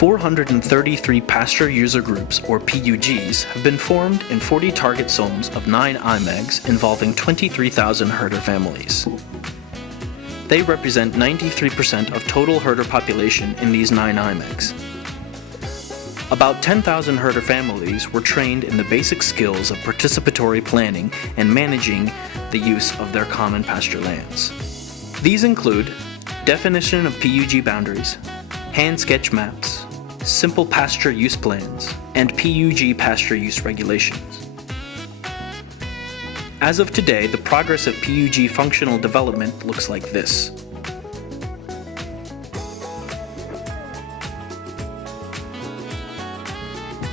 .433 pasture user groups, or PUGs, have been formed in 40 target zones of 9 IMEGs involving 23,000 herder families. They represent 93% of total herder population in these 9 IMEGs. About 10,000 herder families were trained in the basic skills of participatory planning and managing the use of their common pasture lands. These include definition of PUG boundaries, hand sketch maps, simple pasture use plans, and PUG pasture use regulations. As of today, the progress of PUG functional development looks like this.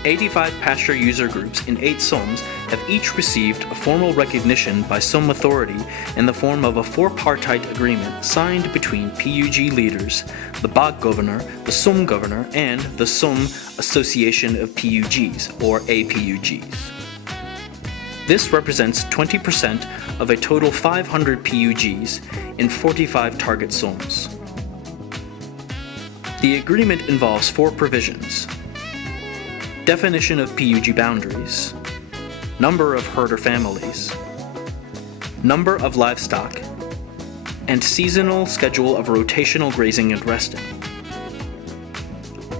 "85 pasture user groups in 8 SOMs have each received a formal recognition by SOM authority in the form of a 4-partite agreement signed between PUG leaders, the BOG governor, the SOM governor, and the SOM Association of PUGs, or APUGs. This represents 20% of a total 500 PUGs in 45 target SOMs. The agreement involves 4 provisions: definition of PUG boundaries, number of herder families, number of livestock, and seasonal schedule of rotational grazing and resting.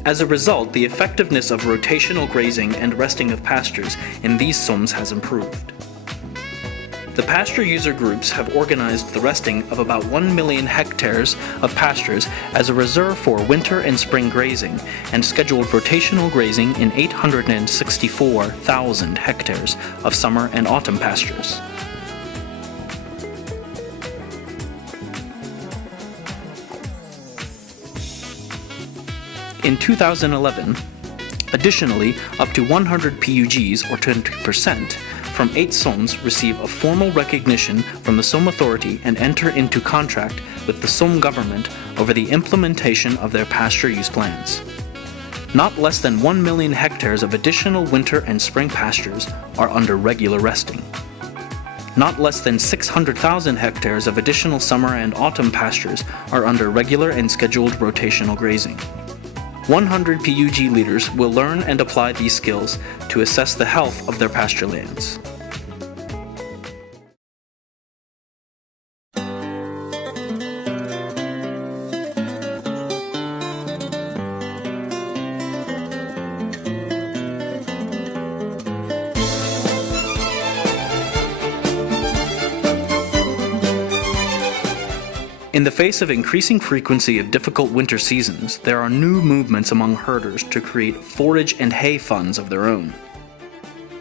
As a result, the effectiveness of rotational grazing and resting of pastures in these SOMs has improved. The pasture user groups have organized the resting of about 1 million hectares of pastures as a reserve for winter and spring grazing, and scheduled rotational grazing in 864,000 hectares of summer and autumn pastures. In 2011, additionally, up to 100 PUGs, or 20%, from 8 SOMs receive a formal recognition from the SOM authority and enter into contract with the SOM government over the implementation of their pasture use plans. Not less than 1 million hectares of additional winter and spring pastures are under regular resting. Not less than 600,000 hectares of additional summer and autumn pastures are under regular and scheduled rotational grazing. 100 PUG leaders will learn and apply these skills to assess the health of their pasture lands. In the face of increasing frequency of difficult winter seasons, there are new movements among herders to create forage and hay funds of their own.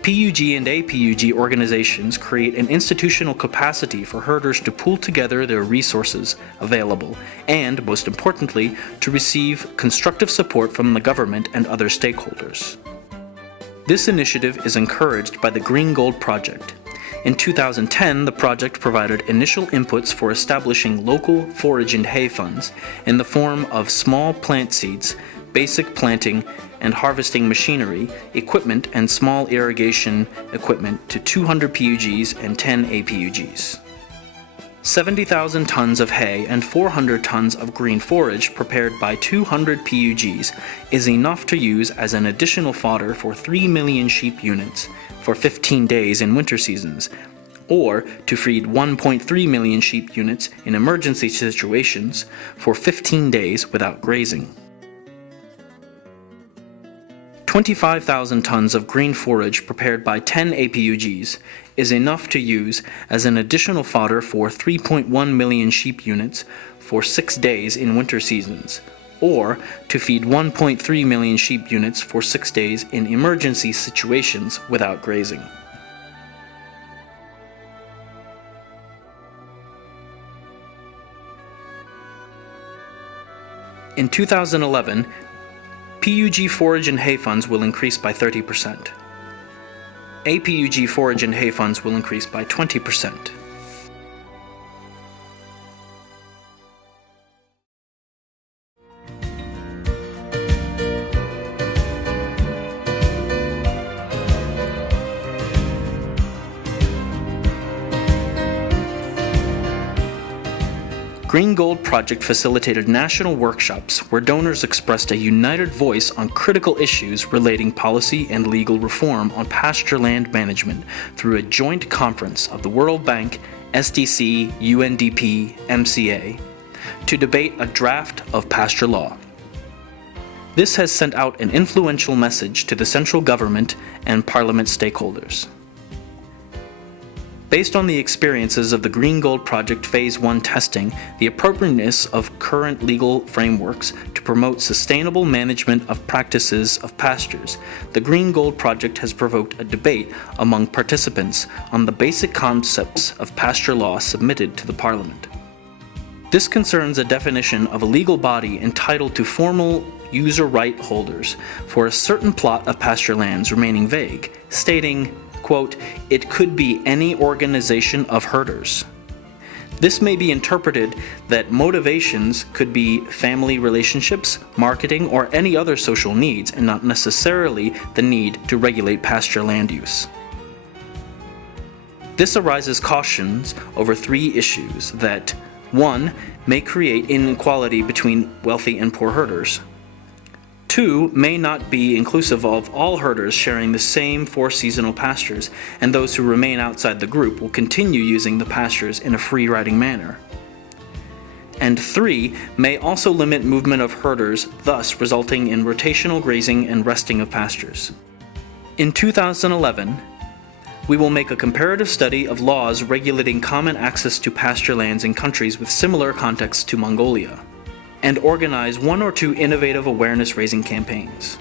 PUG and APUG organizations create an institutional capacity for herders to pool together their resources available and, most importantly, to receive constructive support from the government and other stakeholders. This initiative is encouraged by the Green Gold Project. In 2010, the project provided initial inputs for establishing local forage and hay funds in the form of small plant seeds, basic planting and harvesting machinery, equipment, and small irrigation equipment to 200 PUGs and 10 APUGs. 70,000 tons of hay and 400 tons of green forage prepared by 200 PUGs is enough to use as an additional fodder for 3 million sheep units for 15 days in winter seasons, or to feed 1.3 million sheep units in emergency situations for 15 days without grazing. 25,000 tons of green forage prepared by 10 APUGs is enough to use as an additional fodder for 3.1 million sheep units for 6 days in winter seasons, or to feed 1.3 million sheep units for 6 days in emergency situations without grazing. In 2011, PUG forage and hay funds will increase by 30%. APUG forage and hay funds will increase by 20%. Green Gold Project facilitated national workshops where donors expressed a united voice on critical issues relating policy and legal reform on pasture land management through a joint conference of the World Bank, SDC, UNDP, MCA, to debate a draft of pasture law. This has sent out an influential message to the central government and parliament stakeholders. Based on the experiences of the Green Gold Project Phase 1 testing, the appropriateness of current legal frameworks to promote sustainable management of practices of pastures, the Green Gold Project has provoked a debate among participants on the basic concepts of pasture law submitted to the Parliament. This concerns a definition of a legal body entitled to formal user right holders for a certain plot of pasture lands remaining vague, stating, quote, "It could be any organization of herders." This may be interpreted that motivations could be family relationships, marketing, or any other social needs, and not necessarily the need to regulate pasture land use. This arises cautions over three issues that, 1. May create inequality between wealthy and poor herders. 2. May not be inclusive of all herders sharing the same 4 seasonal pastures, and those who remain outside the group will continue using the pastures in a free-riding manner. And 3. May also limit movement of herders, thus resulting in rotational grazing and resting of pastures. In 2011, we will make a comparative study of laws regulating common access to pasture lands in countries with similar contexts to Mongolia, and organize 1 or 2 innovative awareness-raising campaigns.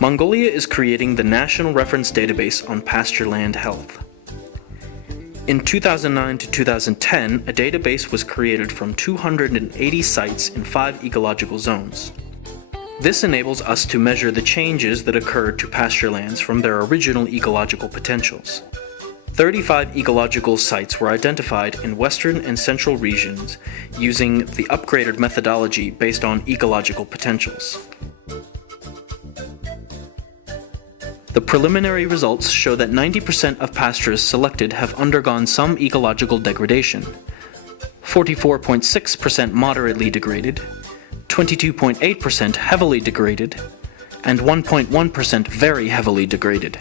Mongolia is creating the National Reference Database on Pasture Land Health. In 2009 to 2010, a database was created from 280 sites in 5 ecological zones. This enables us to measure the changes that occurred to pasture lands from their original ecological potentials. 35 ecological sites were identified in western and central regions using the upgraded methodology based on ecological potentials. The preliminary results show that 90% of pastures selected have undergone some ecological degradation, 44.6% moderately degraded, 22.8% heavily degraded, and 1.1% very heavily degraded.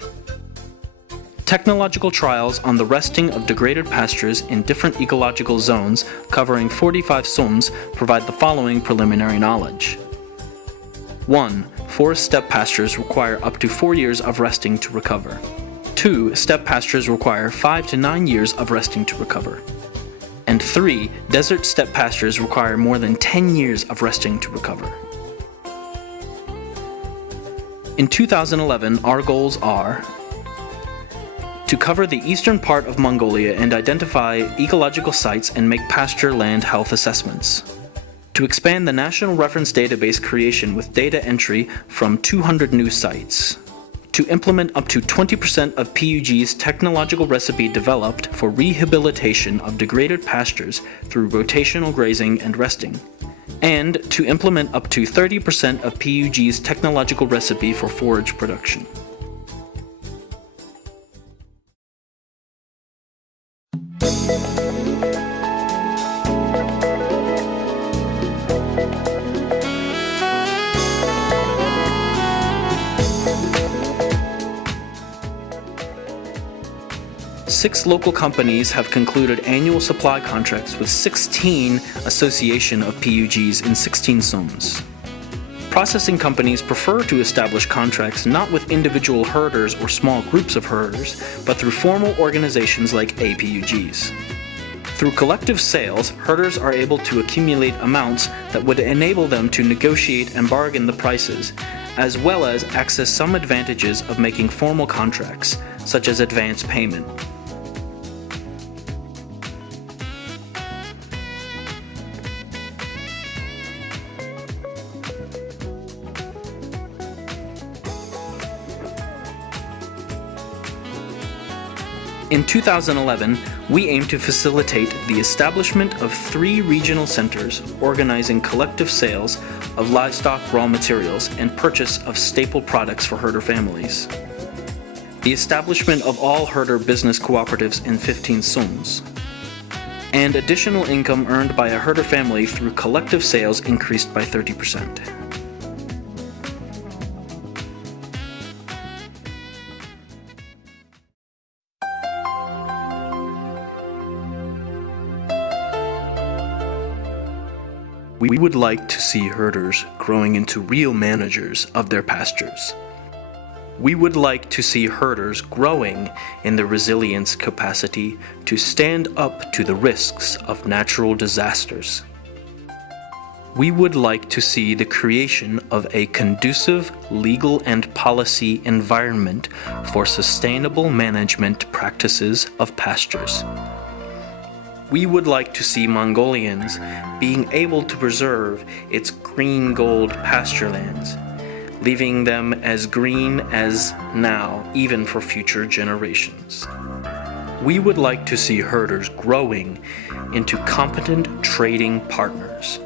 Technological trials on the resting of degraded pastures in different ecological zones covering 45 SOMs provide the following preliminary knowledge. 1. Forest steppe pastures require up to 4 years of resting to recover. 2. Steppe pastures require 5 to 9 years of resting to recover. And 3. Desert steppe pastures require more than 10 years of resting to recover. In 2011, our goals are to cover the eastern part of Mongolia and identify ecological sites and make pasture land health assessments. To expand the National Reference Database creation with data entry from 200 new sites. To implement up to 20% of PUG's technological recipe developed for rehabilitation of degraded pastures through rotational grazing and resting. And to implement up to 30% of PUG's technological recipe for forage production. Six local companies have concluded annual supply contracts with 16 association of PUGs in 16 SOMs. Processing companies prefer to establish contracts not with individual herders or small groups of herders, but through formal organizations like APUGs. Through collective sales, herders are able to accumulate amounts that would enable them to negotiate and bargain the prices, as well as access some advantages of making formal contracts, such as advance payment. In 2011, we aim to facilitate the establishment of 3 regional centers organizing collective sales of livestock raw materials and purchase of staple products for herder families. The establishment of all herder business cooperatives in 15 zones. And additional income earned by a herder family through collective sales increased by 30%. We would like to see herders growing into real managers of their pastures. We would like to see herders growing in the resilience capacity to stand up to the risks of natural disasters. We would like to see the creation of a conducive legal and policy environment for sustainable management practices of pastures. We would like to see Mongolians being able to preserve its green gold pasture lands, leaving them as green as now, even for future generations. We would like to see herders growing into competent trading partners.